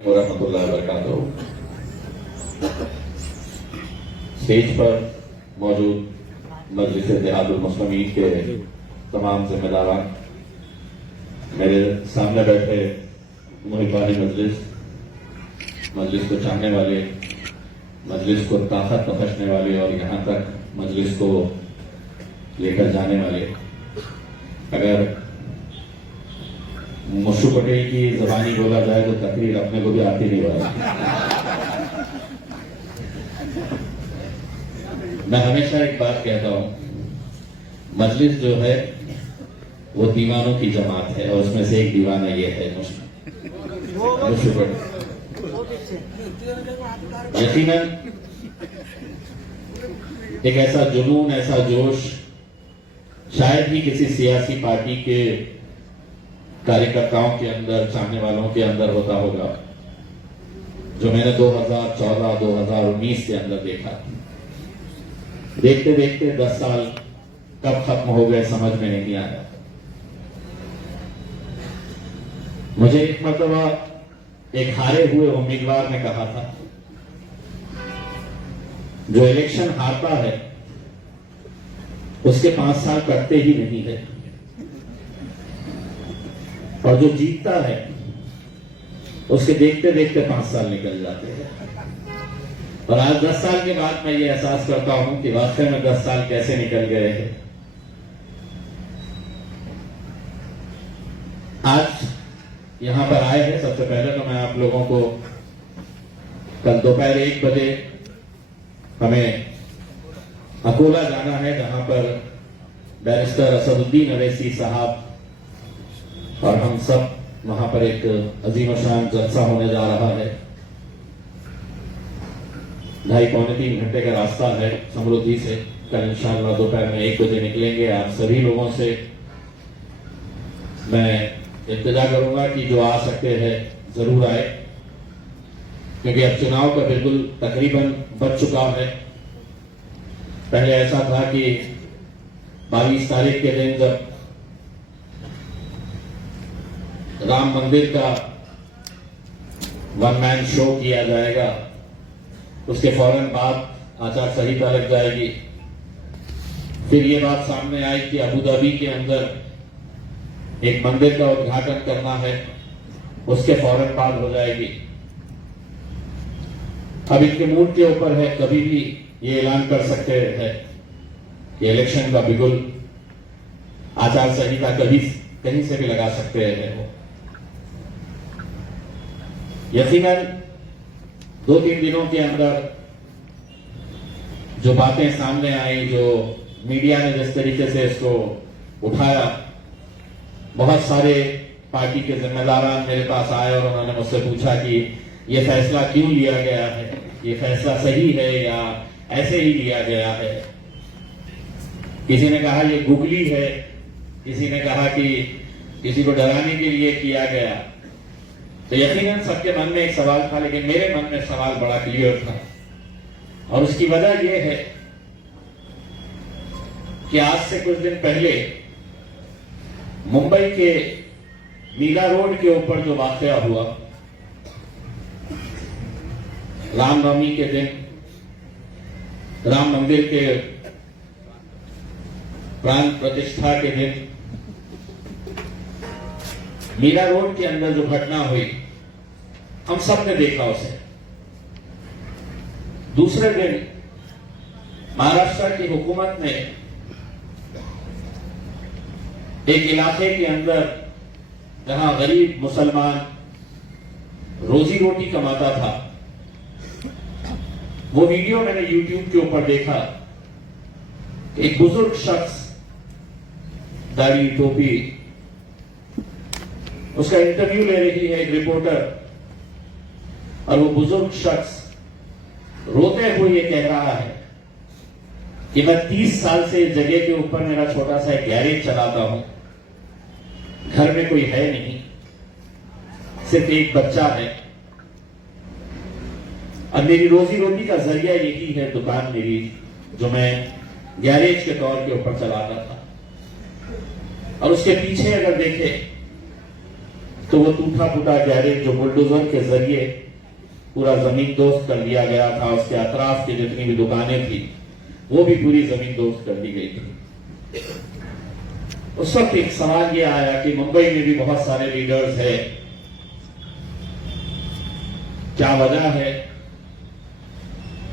वरहमतुल्लाहि वबरकातुहू। स्टेज पर मौजूद मजलिस इत्तेहादुल मुस्लिमीन के तमाम जिम्मेदारान, मेरे सामने बैठे मुहिबान मजलिस को चाहने वाले, मजलिस को ताकत बख्शने वाले और यहाँ तक मजलिस को लेकर जाने वाले, अगर मुशु पटेल की जबानी बोला जाए तो तकरीर अपने को भी आती नहीं वाली। मैं हमेशा एक बात कहता हूं, मजलिस जो है वो दीवानों की जमात है और उसमें से एक दीवाना ये है मुशु पटेल। यकीनन एक ऐसा जुनून, ऐसा जोश शायद ही किसी सियासी पार्टी के कार्यकर्ताओं के अंदर, चाहने वालों के अंदर होता होगा जो मैंने 2014-2019 के अंदर देखा। देखते देखते 10 साल कब खत्म हो गए समझ में नहीं आया। मुझे एक मर्तबा एक हारे हुए उम्मीदवार ने कहा था, जो इलेक्शन हारता है उसके 5 साल कटते ही नहीं है और जो जीतता है उसके देखते देखते 5 साल निकल जाते हैं। और आज 10 साल के बाद मैं ये एहसास करता हूं कि वाकई में 10 साल कैसे निकल गए हैं। आज यहां पर आए हैं, सबसे पहले तो मैं आप लोगों को, कल दोपहर 1 बजे हमें अकोला जाना है, जहां पर बैरिस्टर असदुद्दीन अवैसी साहब और हम सब वहां पर एक अजीम शान जलसा होने जा रहा है। 2.5-3 घंटे का रास्ता है समृद्धि से। कल इंशाअल्लाह दोपहर में 1 बजे निकलेंगे। आप सभी लोगों से मैं इल्तिजा करूंगा कि जो आ सकते हैं जरूर आए, क्योंकि अब चुनाव का बिल्कुल तकरीबन बच चुका है। पहले ऐसा था कि 22 तारीख के दिन जब राम मंदिर का 1 मैन शो किया जाएगा, उसके फौरन बाद आचार संहिता लग जाएगी। फिर ये बात सामने आई कि अबू धाबी के अंदर एक मंदिर का उद्घाटन करना है, उसके फौरन बाद हो जाएगी। अब इनके मूड के ऊपर है, कभी भी ये ऐलान कर सकते हैं कि इलेक्शन का बिगुल, आचार संहिता कहीं से भी लगा सकते हैं। यकीनन 2-3 दिनों के अंदर जो बातें सामने आई, जो मीडिया ने जिस तरीके से इसको उठाया, बहुत सारे पार्टी के जिम्मेदारान मेरे पास आए और उन्होंने मुझसे पूछा कि ये फैसला क्यों लिया गया है, ये फैसला सही है या ऐसे ही लिया गया है। किसी ने कहा ये गुगली है, किसी ने कहा कि किसी को डराने के लिए किया गया। तो यकीनन सबके मन में एक सवाल था, लेकिन मेरे मन में सवाल बड़ा क्लियर था और उसकी वजह यह है कि आज से कुछ दिन पहले मुंबई के मीरा रोड के ऊपर जो वाकया हुआ, रामनवमी के दिन राम मंदिर के प्राण प्रतिष्ठा के दिन मीरा रोड के अंदर जो घटना हुई, हम सब ने देखा उसे। दूसरे दिन महाराष्ट्र की हुकूमत ने एक इलाके के अंदर जहां गरीब मुसलमान रोजी रोटी कमाता था, वो वीडियो मैंने YouTube के ऊपर देखा। एक बुजुर्ग शख्स, दाढ़ी टोपी, उसका इंटरव्यू ले रही है एक रिपोर्टर, और वो बुजुर्ग शख्स रोते हुए ये कह रहा है कि मैं 30 साल से इस जगह के ऊपर मेरा छोटा सा एक गैरेज चलाता हूं, घर में कोई है नहीं, सिर्फ एक बच्चा है और मेरी रोजी रोटी का जरिया यही है दुकान मेरी, जो मैं गैरेज के तौर के ऊपर चलाता था। और उसके पीछे अगर देखें तो तो वो टूटा फूटा गैरेज जो बुलडोजर के जरिए पूरा जमीन दोस्त कर लिया गया था, उसके अतराफ की जितनी भी दुकानें थी वो भी पूरी जमीन दोस्त कर दी गई थी। उस वक्त एक सवाल ये आया कि मुंबई में भी बहुत सारे लीडर्स हैं, क्या वजह है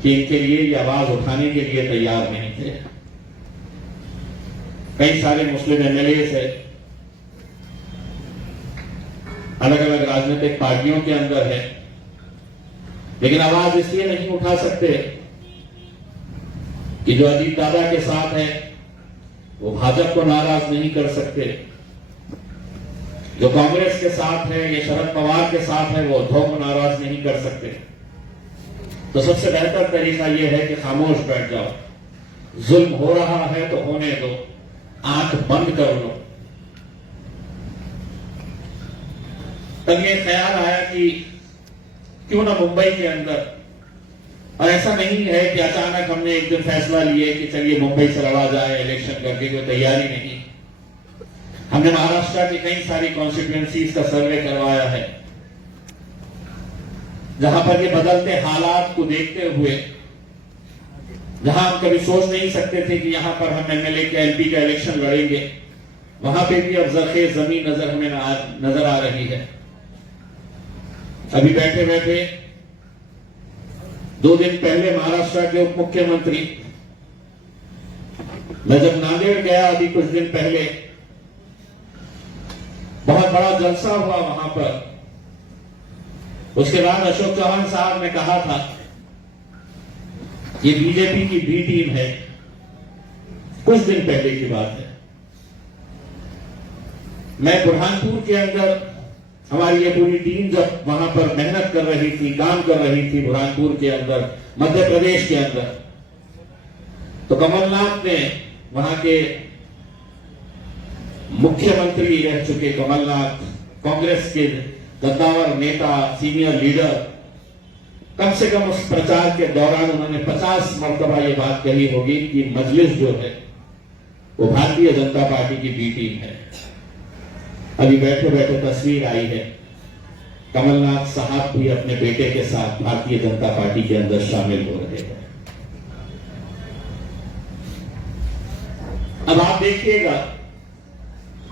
कि इनके लिए ये आवाज उठाने के लिए तैयार नहीं थे। कई सारे मुस्लिम एमएलए है, अलग अलग राजनीतिक पार्टियों के अंदर है, लेकिन आवाज इसलिए नहीं उठा सकते कि जो अजीत दादा के साथ है वो भाजपा को नाराज नहीं कर सकते, जो कांग्रेस के साथ है या शरद पवार के साथ है वो उद्धव को नाराज नहीं कर सकते। तो सबसे बेहतर तरीका यह है कि खामोश बैठ जाओ, जुल्म हो रहा है तो होने दो, आंख बंद कर लो। तब ये ख्याल आया कि क्यों ना मुंबई के अंदर, और ऐसा नहीं है कि अचानक हमने एक दिन फैसला लिया कि चलिए मुंबई से लड़ा जाए इलेक्शन करके, कोई तैयारी नहीं। हमने महाराष्ट्र की कई सारी कॉन्स्टिट्यूएंसीज का सर्वे करवाया है, जहां पर ये बदलते हालात को देखते हुए, जहां हम कभी सोच नहीं सकते थे कि यहां पर हम एमएलए के एमपी का इलेक्शन लड़ेंगे, वहां पे भी अब जरखेज जमीन नजर आ रही है। अभी बैठे बैठे 2 दिन पहले महाराष्ट्र के उप मुख्यमंत्री, मैं जब नांदेड़ गया अभी कुछ दिन पहले, बहुत बड़ा जलसा हुआ वहां पर। उसके बाद अशोक चौहान साहब ने कहा था ये बीजेपी की बी टीम है, कुछ दिन पहले की बात है। मैं बुरहानपुर के अंदर, हमारी ये पूरी टीम जब वहां पर मेहनत कर रही थी, काम कर रही थी बुरहानपुर के अंदर, मध्य प्रदेश के अंदर, तो कमलनाथ ने, वहां के मुख्यमंत्री रह चुके कमलनाथ, कांग्रेस के कद्दावर नेता, सीनियर लीडर, कम से कम उस प्रचार के दौरान उन्होंने 50 मरतबा ये बात कही होगी कि मजलिस जो है वो भारतीय जनता पार्टी की बी टीम है। अभी बैठे बैठे तस्वीर आई है, कमलनाथ साहब भी अपने बेटे के साथ भारतीय जनता पार्टी के अंदर शामिल हो रहे हैं। अब आप देखिएगा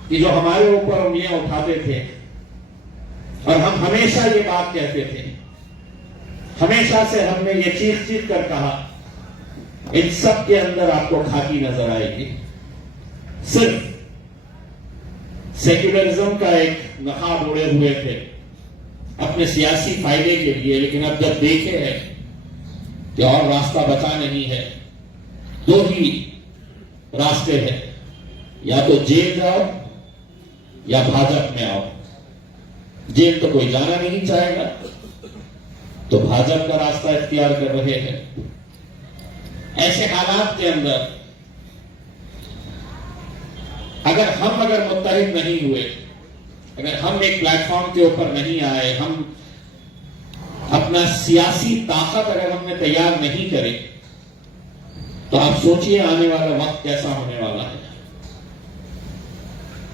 कि जो हमारे ऊपर उंगलियां उठाते थे, और हम हमेशा ये बात कहते थे, हमेशा से हमने ये चीख चीख कर कहा, इन सब के अंदर आपको खाकी नजर आएगी। सिर्फ सेक्युलरिज्म का एक नकाब ओढ़े हुए थे अपने सियासी फायदे के लिए, लेकिन अब जब देखे हैं कि और रास्ता बचा नहीं है, 2 ही रास्ते हैं, या तो जेल जाओ या भाजपा में आओ। जेल तो कोई जाना नहीं चाहेगा, तो भाजपा का रास्ता इख्तियार कर रहे हैं। ऐसे हालात के अंदर अगर मुत्तहिद नहीं हुए, अगर हम एक प्लेटफॉर्म के ऊपर नहीं आए, हम अपना सियासी ताकत अगर हमने तैयार नहीं करे, तो आप सोचिए आने वाला वक्त कैसा होने वाला है।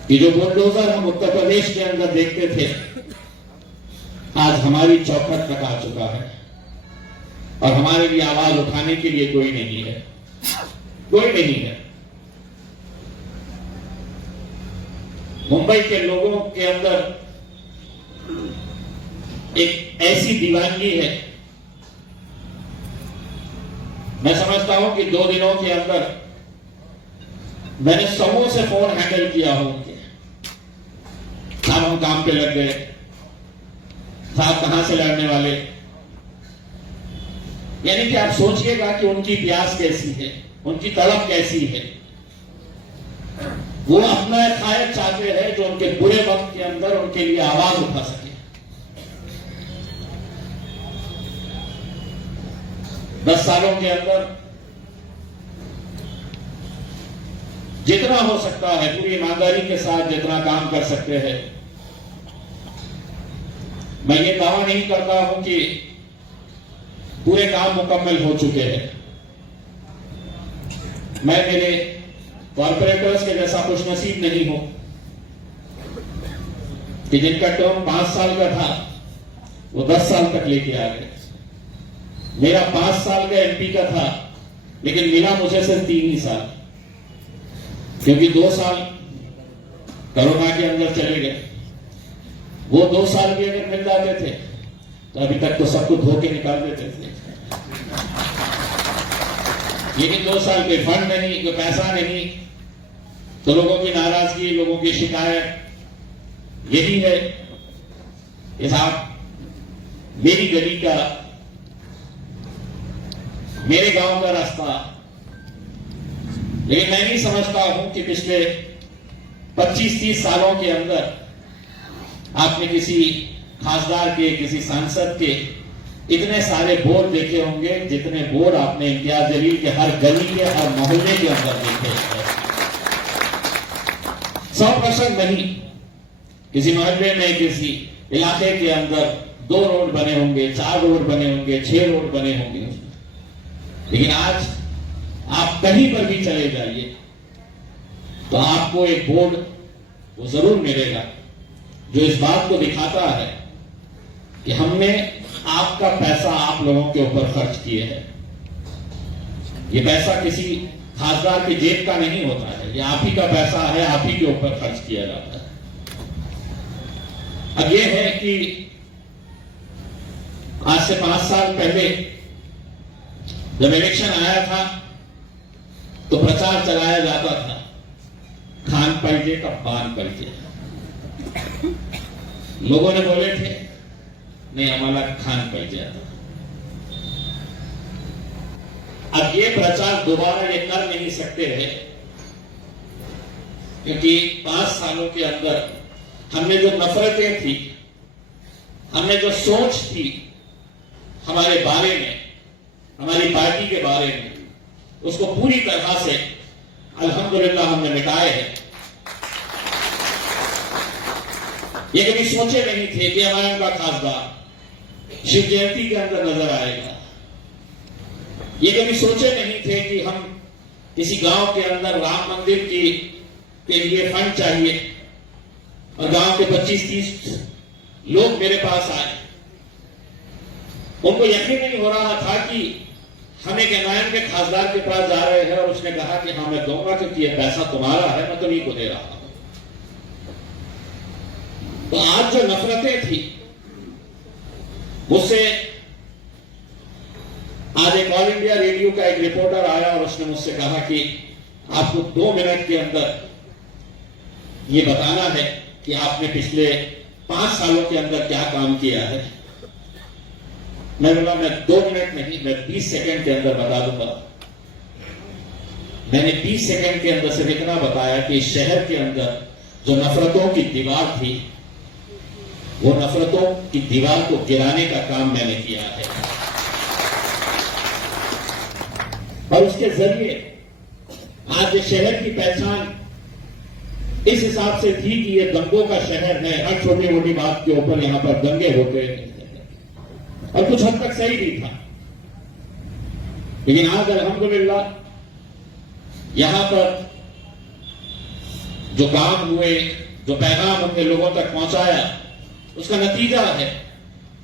कि जो बुलडोजर हम उत्तर प्रदेश के अंदर देखते थे, आज हमारी चौखट तक आ चुका है, और हमारे लिए आवाज उठाने के लिए कोई नहीं है, कोई नहीं है। मुंबई के लोगों के अंदर एक ऐसी दीवानगी है, मैं समझता हूं कि 2 दिनों के अंदर मैंने 100 से फोन हैंडल किया हो उनके, साहब हम काम पे लग गए, साहब कहां से लड़ने वाले। यानी कि आप सोचिएगा कि उनकी प्यास कैसी है, उनकी तड़प कैसी है। वो अपना एक खायक चाहते हैं जो उनके बुरे वक्त के अंदर उनके लिए आवाज उठा सके। 10 सालों के अंदर जितना हो सकता है पूरी ईमानदारी के साथ जितना काम कर सकते हैं, मैं ये दावा नहीं करता हूं कि पूरे काम मुकम्मल हो चुके हैं। मैं मेरे कॉर्पोरेटर्स के जैसा खुशनसीब नहीं हूं कि जिनका टर्म 5 साल का था वो 10 साल तक लेके आ गए। मेरा 5 साल का एमपी का था, लेकिन मिला मुझे सिर्फ 3 ही साल, क्योंकि 2 साल कोरोना के अंदर चले गए। वो 2 साल भी अगर मिल जाते थे तो अभी तक तो सब कुछ धो के निकाल देते थे। लेकिन 2 साल कोई फंड नहीं, कोई पैसा नहीं, तो लोगों की नाराजगी, लोगों की शिकायत यही है कि साहब मेरी गली का, मेरे गांव का रास्ता। लेकिन मैं नहीं समझता हूं कि पिछले 25-30 सालों के अंदर आपने किसी खासदार के, किसी सांसद के इतने सारे बोर्ड देखे होंगे जितने बोर्ड आपने इम्तियाज जलील के हर गली के, हर मोहल्ले के अंदर देखे हैं। 100% नहीं, किसी मोहल्ले में, किसी इलाके के अंदर 2 रोड बने होंगे, 4 रोड बने होंगे, 6 रोड बने होंगे। लेकिन आज आप कहीं पर भी चले जाइए तो आपको एक बोर्ड वो जरूर मिलेगा जो इस बात को दिखाता है कि हमने आपका पैसा आप लोगों के ऊपर खर्च किए है। ये पैसा किसी खासदार की जेब का नहीं होता है, ये आप ही का पैसा है, आप ही के ऊपर खर्च किया जाता है। अब ये है कि आज से 5 साल पहले जब इलेक्शन आया था तो प्रचार चलाया जाता था, खान पलटे का पान पलटे। लोगों ने बोले थे नहीं, हमारा खान पलटे आता। अब ये प्रचार दोबारा ये कर नहीं सकते हैं, क्योंकि 5 सालों के अंदर हमने जो नफरतें थी, हमने जो सोच थी हमारे बारे में, हमारी पार्टी के बारे में, उसको पूरी तरह से अल्हम्दुलिल्लाह हमने मिटाए हैं। ये कभी सोचे नहीं थे कि हमारे का खासदार शिव जयंती के अंदर नजर आएगा। ये कभी सोचे नहीं थे कि हम किसी गांव के अंदर राम मंदिर के लिए फंड चाहिए और गांव के 25-30 लोग मेरे पास आए। उनको यकीन नहीं हो रहा था कि हम एक एमआईएम के खासदार के पास जा रहे हैं और उसने कहा कि हाँ मैं दूंगा क्योंकि ये पैसा तुम्हारा है, मैं तुम्हीं को दे रहा हूं। तो आज जो नफरतें थी उससे आज एक ऑल इंडिया रेडियो का एक रिपोर्टर आया और उसने मुझसे कहा कि आपको 2 मिनट के अंदर ये बताना है कि आपने पिछले 5 सालों के अंदर क्या काम किया है। मैं बोला मैं 2 मिनट नहीं, मैं 20 सेकंड के अंदर बता दूंगा। मैंने 20 सेकंड के अंदर सिर्फ इतना बताया कि शहर के अंदर जो नफरतों की दीवार थी, वो नफरतों की दीवार को गिराने का काम मैंने किया है। और उसके जरिए आज शहर की पहचान इस हिसाब से थी कि ये दंगों का शहर है, हर छोटी मोटी बात के ऊपर यहां पर दंगे होते हैं, और कुछ हद तक सही भी था। लेकिन आज अल्हम्दुलिल्लाह यहां पर जो काम हुए, जो पैगाम हमने लोगों तक पहुंचाया, उसका नतीजा है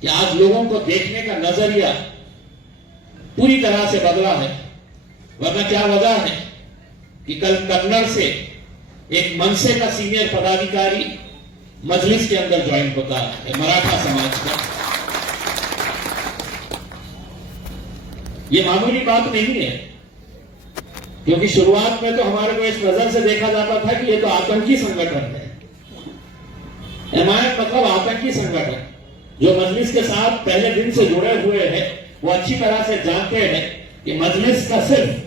कि आज लोगों को देखने का नजरिया पूरी तरह से बदला है। वरना क्या वजह है कि कल कन्नड़ से एक मनसे का सीनियर पदाधिकारी मजलिस के अंदर ज्वाइन होता है, मराठा समाज का। यह मामूली बात नहीं है, क्योंकि शुरुआत में तो हमारे को इस नजर से देखा जाता था कि यह तो आतंकी संगठन है। एमआईएम मतलब आतंकी संगठन। जो मजलिस के साथ पहले दिन से जुड़े हुए हैं वो अच्छी तरह से जानते हैं कि मजलिस का सिर्फ,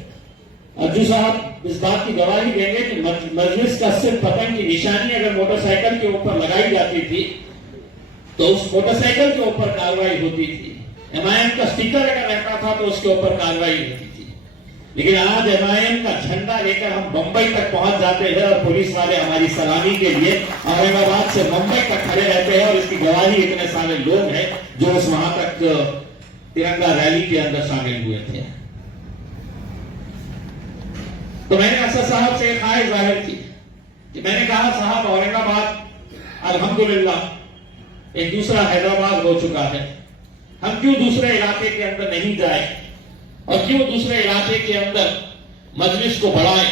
अर्जू साहब इस बात की गवाही देंगे कि मजलिस का सिर्फ पतंग की निशानी अगर मोटरसाइकिल के ऊपर लगाई जाती थी तो उस मोटरसाइकिल के ऊपर कार्रवाई होती थी। एमआईएम का स्टिकर अगर रहता था तो उसके ऊपर कार्रवाई होती थी। लेकिन आज एमआईएम का झंडा लेकर हम बंबई तक पहुंच जाते हैं और पुलिस वाले हमारी सलामी के लिए औरंगाबाद से मुंबई तक खड़े रहते हैं, और इसकी गवाही इतने सारे लोग हैं जो उस वहां तक तिरंगा रैली के अंदर शामिल हुए थे। तो मैंने असद साहब से ख्वाहिश जाहिर की कि मैंने कहा साहब औरंगाबाद अल्हम्दुलिल्लाह एक दूसरा हैदराबाद हो चुका है। हम क्यों दूसरे इलाके के अंदर नहीं जाए और क्यों दूसरे इलाके के अंदर मजलिस को बढ़ाएं?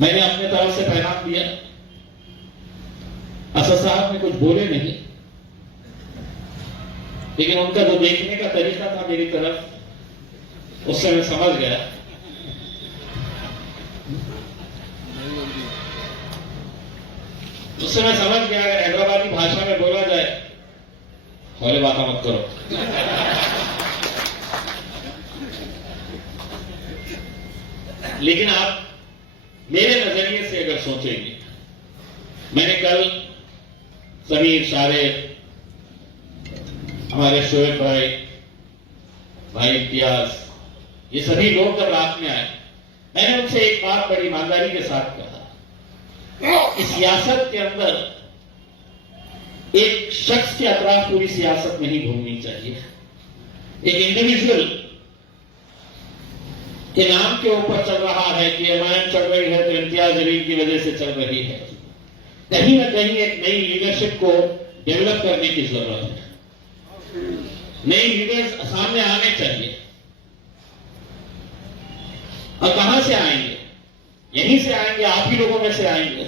मैंने अपने तरफ से पैगाम दिया, असद साहब ने कुछ बोले नहीं, लेकिन उनका जो देखने का तरीका था मेरी तरफ, उससे मैं समझ गया। उससे मैं समझ गया अगर हैदराबादी भाषा में बोला जाए, हौले बात मत करो। लेकिन आप मेरे नजरिए से अगर सोचेंगे, मैंने कल समीर सारे हमारे शोएब भाई इम्तियाज, ये सभी लोग जब रात में आए, मैंने उनसे एक बात बड़ी ईमानदारी के साथ कहा, इस सियासत के अंदर एक शख्स के अतराफ पूरी सियासत नहीं घूमनी चाहिए। एक इंडिविजुअल के नाम के ऊपर चल रहा है कि एमआईएम चल रही है तो इम्तियाज जलील की वजह से चल रही है। कहीं ना कहीं एक नई लीडरशिप को डेवलप करने की जरूरत है। नए लीडर्स सामने आने चाहिए। और कहां से आएंगे? यहीं से आएंगे, आप ही लोगों में से आएंगे।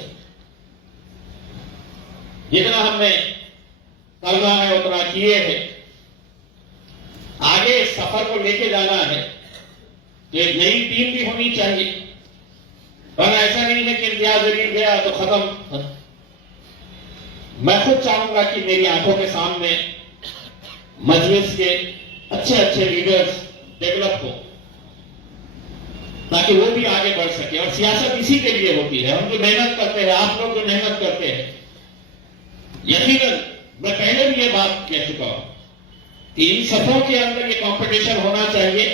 जितना हमने करना है उतना किए हैं। आगे इस सफर को लेके जाना है तो एक नई टीम भी होनी चाहिए। पर ऐसा नहीं है कि इम्तियाज जलील गया तो खत्म। मैं खुद चाहूंगा कि मेरी आंखों के सामने मजलिस के अच्छे अच्छे लीडर्स डेवलप हो, ताकि वो भी आगे बढ़ सके। और सियासत इसी के लिए होती है। हम जो मेहनत करते हैं, आप लोग जो मेहनत करते हैं, यकीनन मैं पहले भी ये बात कह चुका हूं कि इन सफों के अंदर ये कंपटीशन होना चाहिए।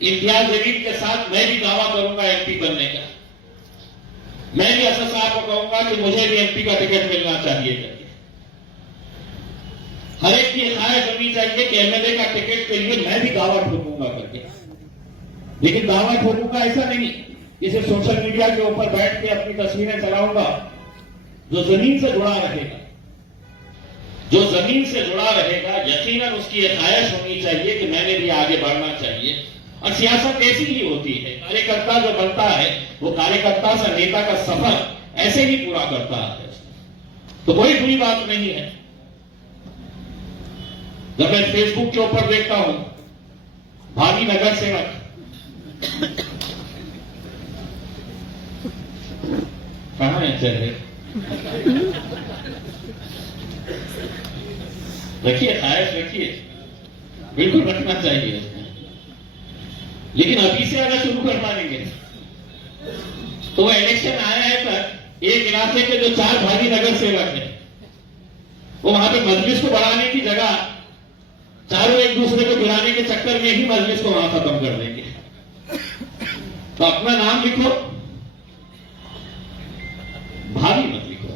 इम्तियाज जलील के साथ मैं भी दावा करूंगा एमपी बनने का। मैं भी असद साहब को कहूंगा कि मुझे भी एमपी का टिकट मिलना चाहिए करके। हर एक की ख्वाहिश होनी चाहिए कि एमएलए का टिकट के लिए मैं भी दावा ठोकूंगा करके। लेकिन दावा ठोकूंगा ऐसा नहीं कि सिर्फ सोशल मीडिया के ऊपर बैठ के अपनी तस्वीरें चलाऊंगा। जो जमीन से जुड़ा रहेगा, जो जमीन से जुड़ा रहेगा, यकीनन उसकी ये ख्वाहिश होनी चाहिए कि मैंने भी आगे बढ़ना चाहिए। और सियासत ऐसी ही होती है। कार्यकर्ता जो बनता है वो कार्यकर्ता से नेता का सफर ऐसे ही पूरा करता है। तो कोई बुरी बात नहीं है। जब मैं फेसबुक के ऊपर देखता हूं भावी नगर सेवक, कहां है चेहरे? रखिए, ख्वाहिश रखिए, बिल्कुल रखना चाहिए। लेकिन अभी से अगर शुरू कर पाएंगे तो वो इलेक्शन आया है तक एक इलाके के जो 4 भावी नगर सेवक हैं, वो वहां पे मजलिस को बढ़ाने की जगह चारों एक दूसरे को गिराने के चक्कर में ही मजलिस को वहां खत्म कर देंगे। तो अपना नाम लिखो, भावी मत लिखो।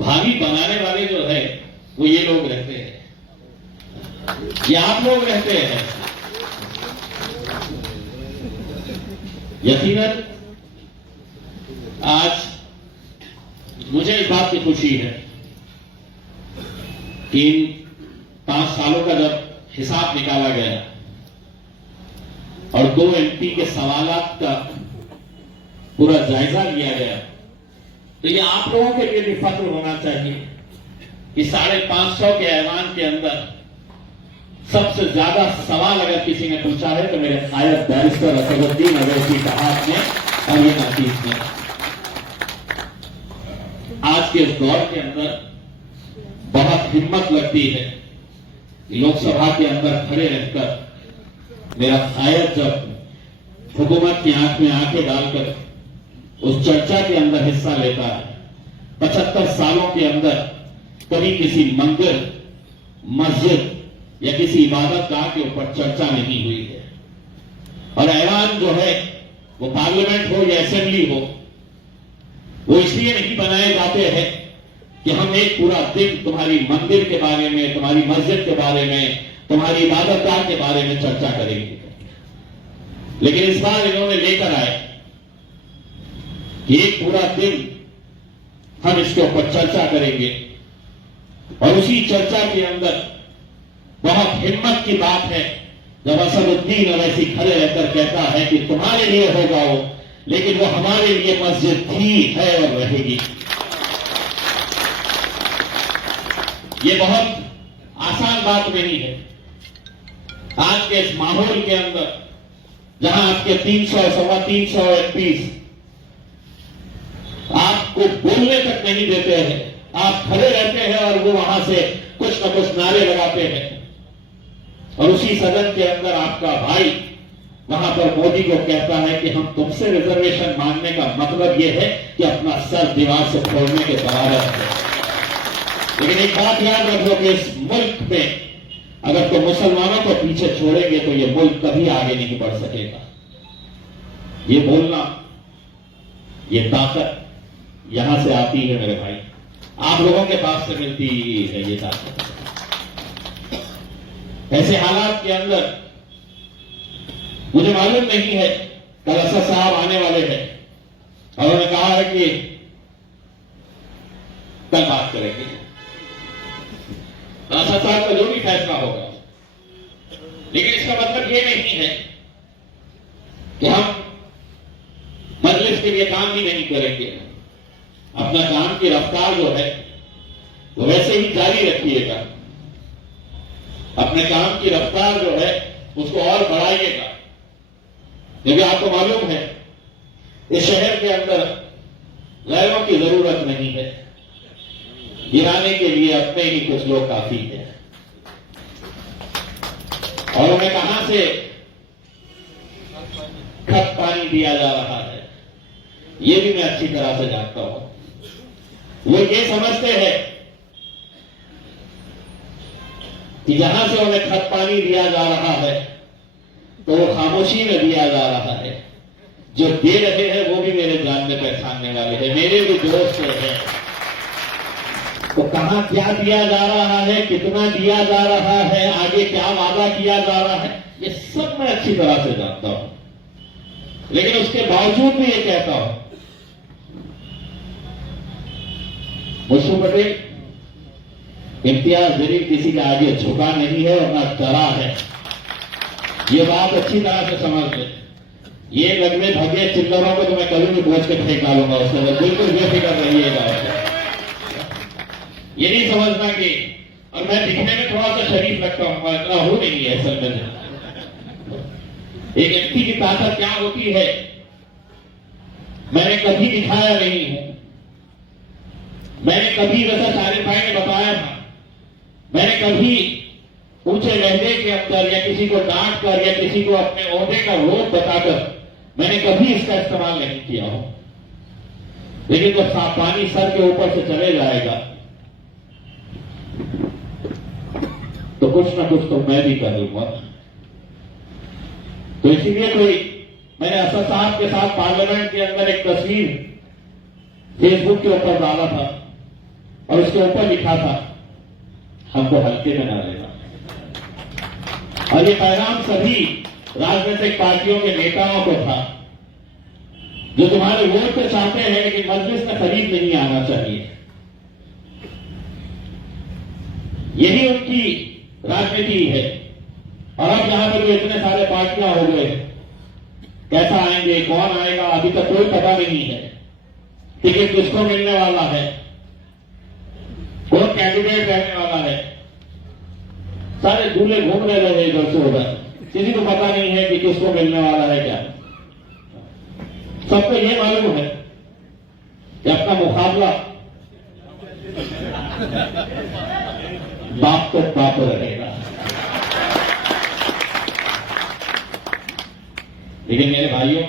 भावी बनाने वाले जो है वो ये लोग रहते हैं, ये आप लोग रहते हैं। यकीनन आज मुझे इस बात की खुशी है कि इन 5 सालों का जब हिसाब निकाला गया और 2 एमपी के सवालात का पूरा जायजा लिया गया, तो ये आप लोगों के लिए भी फख्र होना चाहिए कि 550 के ऐवान के अंदर सबसे ज्यादा सवाल अगर किसी ने पूछा है तो मेरे नायब बैरिस्टर असदुद्दीन अवैसी साहब ने और ये नतीज ने। आज के इस दौर के अंदर बहुत हिम्मत लगती है लोकसभा के अंदर खड़े रहकर मेरा नायब जब हुकूमत की आंख में आंखें डालकर उस चर्चा के अंदर हिस्सा लेता है। 75 सालों के अंदर कभी किसी मंदिर, मस्जिद या किसी इबादत गाह के ऊपर चर्चा नहीं हुई है। और ऐवान जो है वो पार्लियामेंट हो या असेंबली हो, वो इसलिए नहीं बनाए जाते हैं कि हम एक पूरा दिन तुम्हारी मंदिर के बारे में, तुम्हारी मस्जिद के बारे में, तुम्हारी इबादत गाह के बारे में चर्चा करेंगे। लेकिन इस बार इन्होंने लेकर आए कि एक पूरा दिन हम इसके ऊपर चर्चा करेंगे और उसी चर्चा के अंदर बहुत हिम्मत की बात है जब असदुद्दीन अवैसी खड़े रहकर कहता है कि तुम्हारे लिए होगा वो, लेकिन वो हमारे लिए मस्जिद थी, है और रहेगी। ये बहुत आसान बात नहीं है। आज के इस माहौल के अंदर जहां आपके 300 सवा 300 एमपीस आपको बोलने तक नहीं देते हैं, आप खड़े रहते हैं और वो वहां से कुछ न कुछ नारे लगाते हैं, और उसी सदन के अंदर आपका भाई वहां पर मोदी को कहता है कि हम तुमसे रिजर्वेशन मांगने का मतलब यह है कि अपना सर दीवार से फोड़ने के बराबर है। लेकिन एक बात याद रखो कि इस मुल्क में अगर तुम मुसलमानों को पीछे छोड़ेंगे तो यह मुल्क कभी आगे नहीं बढ़ सकेगा। ये बोलना, ये ताकत यहां से आती है मेरे भाई, आप लोगों के पास से मिलती है ये ताकत। ऐसे हालात के अंदर मुझे मालूम नहीं है, कल असद साहब आने वाले हैं और उन्होंने कहा है कि कल बात करेंगे। असद साहब का जो भी फैसला होगा, लेकिन इसका मतलब ये नहीं है कि हम मजलिस के लिए काम भी नहीं करेंगे। अपना काम की रफ्तार जो है वो वैसे ही जारी रखिएगा, अपने काम की रफ्तार जो है उसको और बढ़ाइएगा। क्योंकि आपको मालूम है इस शहर के अंदर गैरों की जरूरत नहीं है, गिराने के लिए अपने ही कुछ लोग काफी है। और उन्हें कहां से खत पानी दिया जा रहा है ये भी मैं अच्छी तरह से जानता हूं। वो ये समझते हैं कि जहां से उन्हें खत पानी दिया जा रहा है तो वो खामोशी में दिया जा रहा है। जो दे रहे हैं वो भी मेरे जानने पहचानने वाले हैं, मेरे भी दोस्त हैं। तो कहां क्या दिया जा रहा है, कितना दिया जा रहा है, आगे क्या वादा किया जा रहा है, ये सब मैं अच्छी तरह से जानता हूं। लेकिन उसके बावजूद भी ये कहता हूं, मुझको पटेल इम्तियाज जलील किसी के आगे झुका नहीं है और ना डरा है, ये बात अच्छी तरह से समझ ले। ये लगने भगे चिल्लरों को तो मैं कभी भी बोझ के फेंक डालूंगा उसके अंदर, बिल्कुल बेफिक्र रहिएगा। ये नहीं समझना कि, और मैं दिखने में थोड़ा सा शरीफ लगता हूं, इतना हो नहीं है असल में। एक व्यक्ति की ताकत क्या होती है मैंने कभी दिखाया नहीं है। मैंने कभी, वैसा सारे भाई ने बताया था, मैंने कभी ऊंचे लहजे के अंदर या किसी को डांट कर या किसी को अपने ओहदे का रोग बताकर मैंने कभी इसका इस्तेमाल नहीं किया हो। लेकिन जब साफ पानी सर के ऊपर से चले जाएगा तो कुछ ना कुछ तो मैं भी कर लूंगा। तो इसीलिए मैंने असद साहब के साथ पार्लियामेंट के अंदर एक तस्वीर फेसबुक के ऊपर डाला था और उसके ऊपर लिखा था, हमको हल्के में ना लेना। और ये पैगाम सभी राजनीतिक पार्टियों के नेताओं को था जो तुम्हारे वोट पे चाहते हैं लेकिन मजलिस में खरीद नहीं आना चाहिए। यही उनकी राजनीति है। और अब यहां पर जो इतने सारे पार्टियां हो गए, कैसा आएंगे, कौन आएगा, अभी तक कोई पता नहीं है। टिकट किसको मिलने वाला है, कौन कैंडिडेट रहने वाला है, सारे दूल्हे घूम रहे हैं इधर से उधर, किसी को पता नहीं है कि किसको मिलने वाला है क्या। सबको ये मालूम है कि अपना मुकाबला बाप तो बाप रहेगा। लेकिन मेरे भाइयों,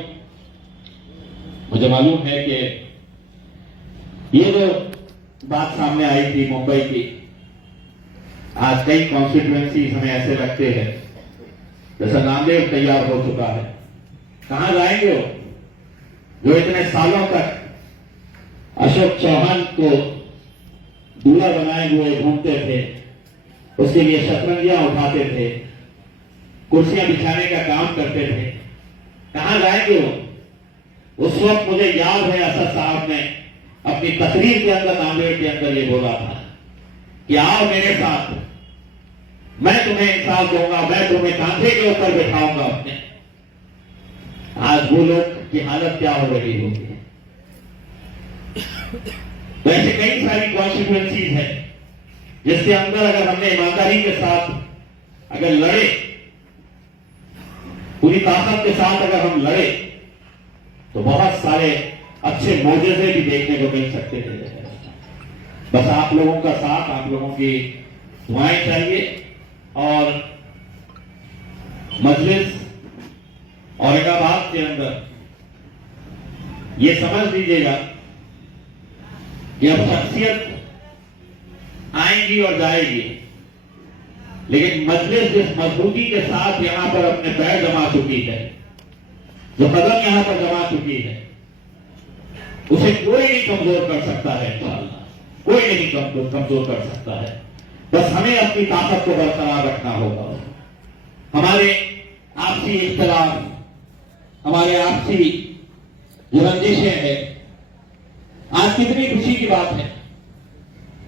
मुझे मालूम है कि ये जो बात सामने आई थी मुंबई की, आज कई कॉन्स्टिट्यूएंसी हमें ऐसे लगते हैं जैसा नामदेव तैयार हो चुका है। कहां जाएंगे वो जो इतने सालों तक अशोक चौहान को दूल्हा बनाए हुए घूमते थे, उसके लिए शतरंजियां उठाते थे, कुर्सियां बिछाने का काम करते थे। कहां जाएंगे वो उस वक्त मुझे याद है असद साहब ने अपनी तकरीर के अंदर, नांदेड़ के अंदर ये बोला था कि आओ मेरे साथ, मैं तुम्हें इंसाफ दूंगा, मैं तुम्हें कांधे के ऊपर बिठाऊंगा अपने। आज वो लोग की हालत क्या हो रही होगी। तो ऐसे कई सारी कॉन्सिक्वेंसीज है जिसके अंदर अगर हमने ईमानदारी के साथ अगर लड़े, पूरी ताकत के साथ अगर हम लड़े, तो बहुत सारे अच्छे मौजूदे भी देखने को मिल सकते थे। बस आप लोगों का साथ, आप लोगों की दुआएं चाहिए। और मजलिस औरंगाबाद के अंदर ये समझ लीजिएगा कि अब शख्सियत आएंगी और जाएगी, लेकिन मजलिस जिस मजबूती के साथ यहां पर अपने पैर जमा चुकी है, जो कदम यहां पर जमा चुकी है, उसे कोई नहीं कमजोर कर सकता है। इंशाअल्लाह कोई नहीं कमजोर कर सकता है। बस हमें अपनी ताकत को बरकरार रखना होगा। हमारे आपसी इख्तिलाफ, हमारे आपसी जो रंजिशें हैं, आज कितनी खुशी की बात है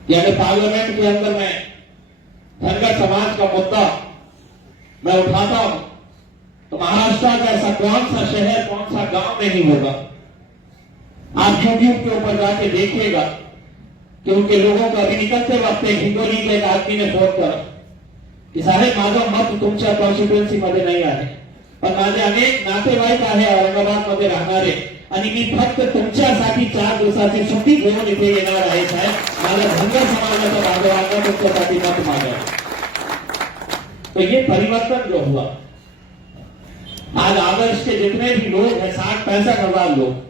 कि अगर पार्लियामेंट के अंदर मैं धनगर समाज का मुद्दा मैं उठाता हूं, तो महाराष्ट्र का ऐसा कौन सा शहर, कौन सा गांव नहीं होगा। आप यूट्यूब के ऊपर जाके देखिएगा कि उनके लोगों का अभी निकलते वक्त हिंगोली के एक आदमी ने फोन कर की साहेब माझा मत तुमच्या कॉन्स्टिट्युएन्सीमध्ये नाही आहे, पण माझे अनेक नातेवाईक आहे औरंगाबादमध्ये राहणारे आणि मी फक्त तुमच्यासाठी 4 दिवसाची सुट्टी घेऊन इथे येणार आहे साहेब, मला धनगर समाजाचा बांधवांना तुमच्यासाठी मत मागायचं। तो ये परिवर्तन जो हुआ, आज आदर्श के जितने भी लोग हैं, 60-65 हजार लोग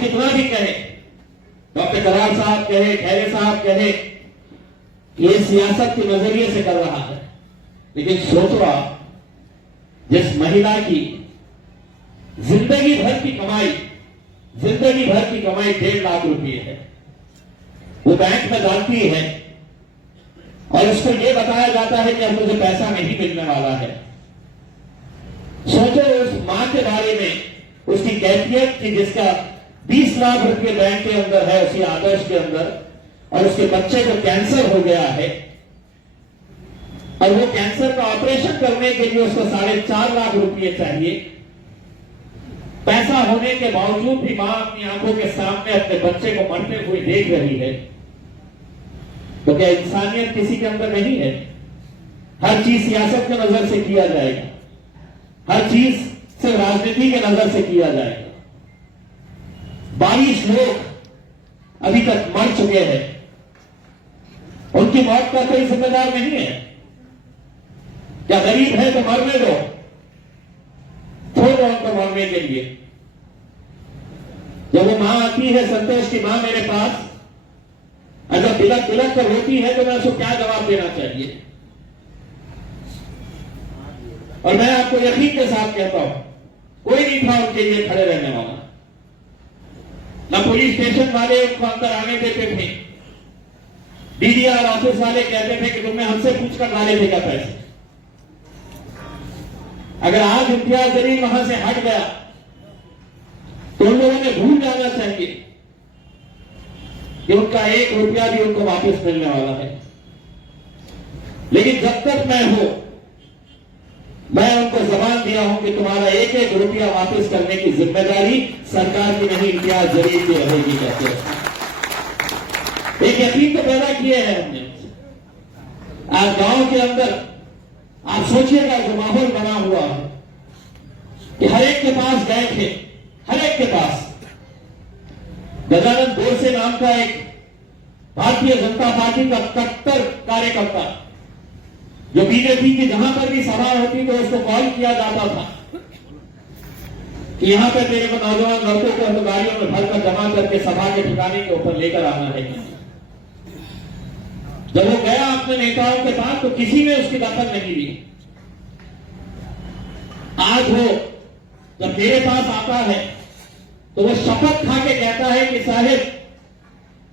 कितना भी कहे, डॉक्टर करार साहब कहे, खैरे साहब कहे, ये सियासत के नजरिए से कर रहा है, लेकिन सोचो आप, जिस महिला की जिंदगी भर की कमाई 1.5 लाख रुपए है, वो बैंक में डालती है और उसको ये बताया जाता है कि अब मुझे पैसा नहीं मिलने वाला है। सोचो उस मां के बारे में, उसकी कैफियत की जिसका 20 लाख रुपए बैंक के अंदर है, उसी आदर्श के अंदर, और उसके बच्चे को कैंसर हो गया है और वो कैंसर का ऑपरेशन करने के लिए उसको 4.5 लाख रुपए चाहिए। पैसा होने के बावजूद भी मां अपनी आंखों के सामने अपने बच्चे को मरते हुए देख रही है। तो क्या इंसानियत किसी के अंदर नहीं है? हर चीज सियासत के नजर से किया जाएगा, हर चीज सिर्फ राजनीति के नजर से किया जाएगा। 22 लोग अभी तक मर चुके हैं, उनकी मौत का कोई जिम्मेदार नहीं है। क्या गरीब है तो मरने दो, छोड़ो उनको मरने के लिए। जब वो मां आती है, संतोष की मां मेरे पास, अगर बिलक बिलक कर रोती है तो मैं उसको क्या जवाब देना चाहिए? और मैं आपको यकीन के साथ कहता हूं, कोई नहीं था उनके लिए खड़े रहने वाला। ना पुलिस स्टेशन वाले उनको अंदर आने देते थे, डीडीआर ऑफिस वाले कहते थे कि तुमने हमसे पूछकर डाले थे क्या पैसे। अगर आज इम्तियाज जलील वहां से हट गया तो उन लोगों ने भूल जाना चाहिए कि उनका 1 रुपया भी उनको वापस मिलने वाला है। लेकिन जब तक मैं हूं, मैं उनको जबान दिया हूं कि तुम्हारा 1-1 रुपया वापस करने की जिम्मेदारी सरकार की नहीं, इम्तियाज जलील की रहेगी। कहते एक यकीन तो पैदा किए हैं हमने। आज गांव के अंदर आप सोचिएगा जो माहौल बना हुआ है कि हर एक के पास बैंक है, हर एक के पास। गजानन बोरसे नाम का एक भारतीय जनता पार्टी का कट्टर कार्यकर्ता, जो बीजेपी की जहां पर भी सभा होती तो उसको कॉल किया जाता था कि यहां पर मेरे को नौजवान लड़कों को तो गाड़ियों में भरकर जमा करके सभा के ठिकाने के ऊपर लेकर आना है। जब वो गया अपने नेताओं के पास तो किसी ने उसकी दखल नहीं ली। आज वो जब मेरे पास आता है तो वो शपथ खा के कहता है कि साहिब,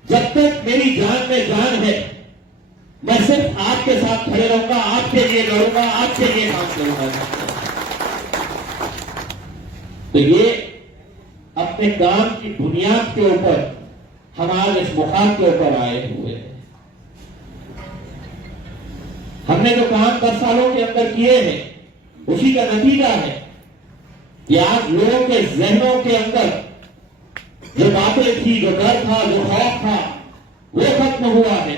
जब तक मेरी जान में जान है मैं सिर्फ आपके साथ खड़े रहूंगा, आपके लिए लड़ूंगा, आपके लिए काम करूंगा। तो ये अपने काम की बुनियाद के ऊपर हम आज इस मुकाम के ऊपर आए हुए हैं। हमने जो काम 10 सालों के अंदर किए हैं उसी का नतीजा है कि आज लोगों के जहनों के अंदर जो बातें थी, जो डर था, जो खौफ था, वो खत्म हुआ है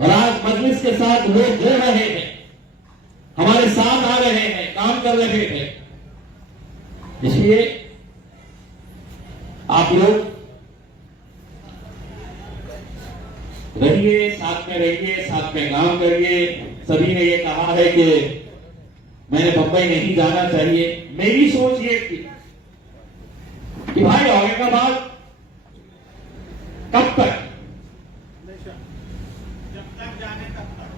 और आज मजलिस के साथ लोग जुड़ रहे हैं, हमारे साथ आ रहे हैं, काम कर रहे हैं। इसलिए आप लोग रहिए, साथ में रहिए, साथ में काम करिए। सभी ने ये कहा है कि मैंने बंबई नहीं जाना चाहिए। मेरी सोच ये थी कि भाई औरंगाबाद कब तक, जब तक जाने तब तक।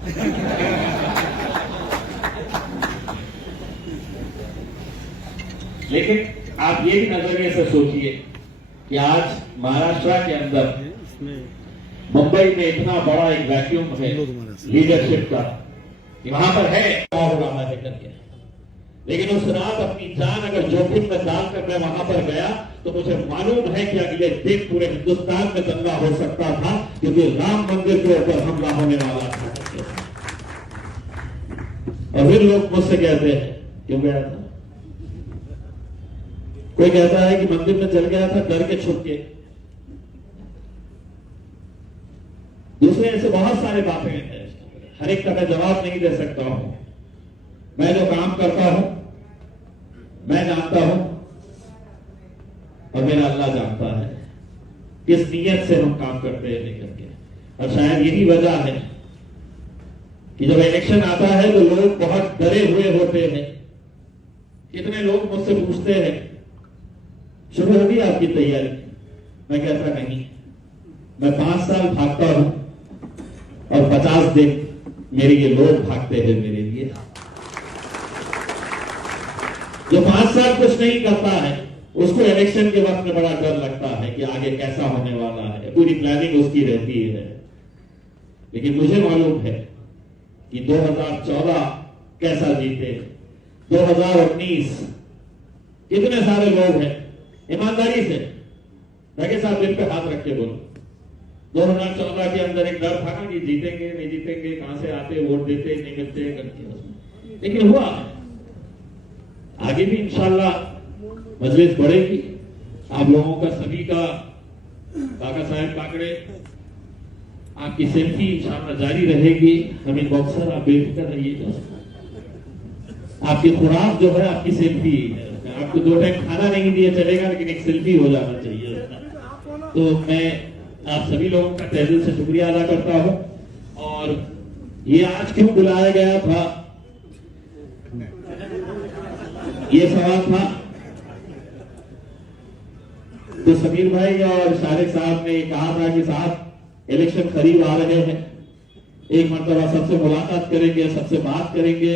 लेकिन आप ये भी नजरिए से सोचिए कि आज महाराष्ट्र के अंदर मुंबई में इतना बड़ा एक वैक्यूम है लीडरशिप का कि वहां पर है रहा है करके, लेकिन उस रात अपनी जान अगर जोखिम में डाल कर मैं वहां पर गया तो मुझे मालूम है कि अगले दिन पूरे हिंदुस्तान में दंगा हो सकता था, क्योंकि राम मंदिर के ऊपर हमला होने वाला था। और फिर लोग मुझसे कहते हैं क्यों गया था, कोई कहता है कि मंदिर में चल गया था डर के छुप के, दूसरे ऐसे बहुत सारे बातें हैं। हर एक का मैं जवाब नहीं दे सकता हूं। मैं जो काम करता हूं मैं जानता हूं और मेरा अल्लाह जानता है किस नीयत से हम काम करते हैं लेकर के। और शायद यही वजह है कि जब इलेक्शन आता है तो लोग बहुत डरे हुए होते हैं। कितने लोग मुझसे पूछते हैं शुरू होगी आपकी तैयारी, मैं कहता नहीं, मैं 5 साल भागता हूं और 50 दिन मेरे ये लोग भागते हैं मेरे लिए। जो 5 साल कुछ नहीं करता है उसको इलेक्शन के वक्त में बड़ा डर लगता है कि आगे कैसा होने वाला है, पूरी प्लानिंग उसकी रहती है। लेकिन मुझे मालूम है कि 2014 कैसा जीते, 2019 कितने सारे लोग हैं, ईमानदारी से रखे साहब दिल पे हाथ रख के बोलो, 2014 के अंदर एक डर था ना कि जीतेंगे नहीं जीतेंगे, कहां से आते वोट देते नहीं मिलते करके, लेकिन हुआ। आगे भी इंशाल्लाह मजलिस बढ़ेगी। आप लोगों का सभी का काका साहब काकड़े आपकी सेल्फी इंशाल्लाह जारी रहेगी। हमीद बॉक्सर आप बेफिक्र रहिएगा, आपकी खुराक जो है आपकी सेल्फी है। आपको 2 टाइम खाना नहीं दिया चलेगा लेकिन एक सेल्फी हो जाना चाहिए। तो मैं आप सभी लोगों का तहे दिल से शुक्रिया अदा करता हूं। और ये आज क्यों बुलाया गया था, ये सवाल था तो समीर भाई और शारिक साहब ने कहा था कि साहब इलेक्शन करीब आ रहे हैं, एक मरतबा सबसे मुलाकात करेंगे, सबसे बात करेंगे,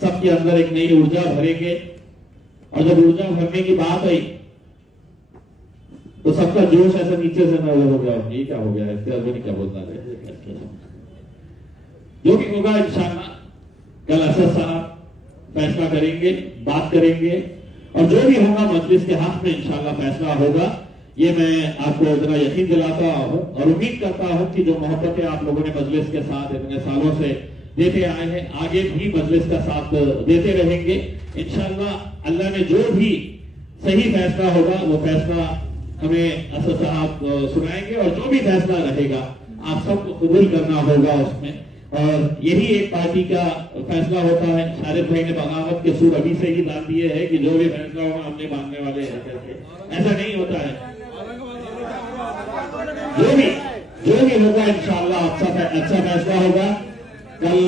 सबके अंदर एक नई ऊर्जा भरेंगे। और जब ऊर्जा भरने की बात आई तो सबका जोश ऐसा नीचे से नजर हो गया, ये क्या हो गया है, क्या बोलना है। जो भी होगा इंशाल्लाह कल असद साहब फैसला करेंगे, बात करेंगे और जो भी होगा मजलिस के हाथ में इंशाल्लाह फैसला होगा। ये मैं आपको इतना यकीन दिलाता हूं और उम्मीद करता हूं कि जो मोहब्बतें आप लोगों ने मजलिस के साथ इतने सालों से देते आए हैं आगे भी मजलिस का साथ देते रहेंगे इंशाल्लाह। अल्लाह ने जो भी सही फैसला होगा वो फैसला हमें असद साहब सुनाएंगे और जो भी फैसला रहेगा आप सबको कबूल करना होगा उसमें। और यही एक पार्टी का फैसला होता है। शारिक भाई ने बगावत के सूर अभी से ही डाल दिए हैं कि जो भी फैसला होगा हमने मानने वाले हैं, ऐसा नहीं होता है। जो भी होगा इंशाल्लाह अच्छा फैसला होगा। कल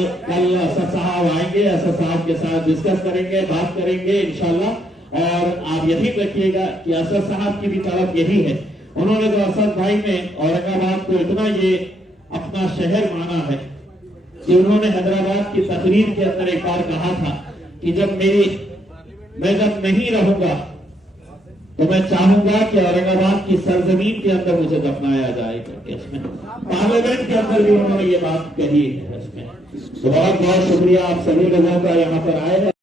असद साहब आएंगे, असद साहब के साथ डिस्कस करेंगे, बात करेंगे इंशाल्लाह। और आप यकीन रखिएगा कि असद साहब की भी तरफ यही है। उन्होंने तो असद भाई ने औरंगाबाद को इतना ये अपना शहर माना है कि उन्होंने हैदराबाद की तकरीर के अंदर एक बार कहा था कि मैं जब नहीं रहूंगा तो मैं चाहूंगा कि औरंगाबाद की सरजमीन के अंदर मुझे दफनाया जाए करके। इसमें पार्लियामेंट के अंदर भी उन्होंने ये बात कही है। इसमें तो बहुत बहुत शुक्रिया आप सभी लोगों का यहाँ पर आए हैं।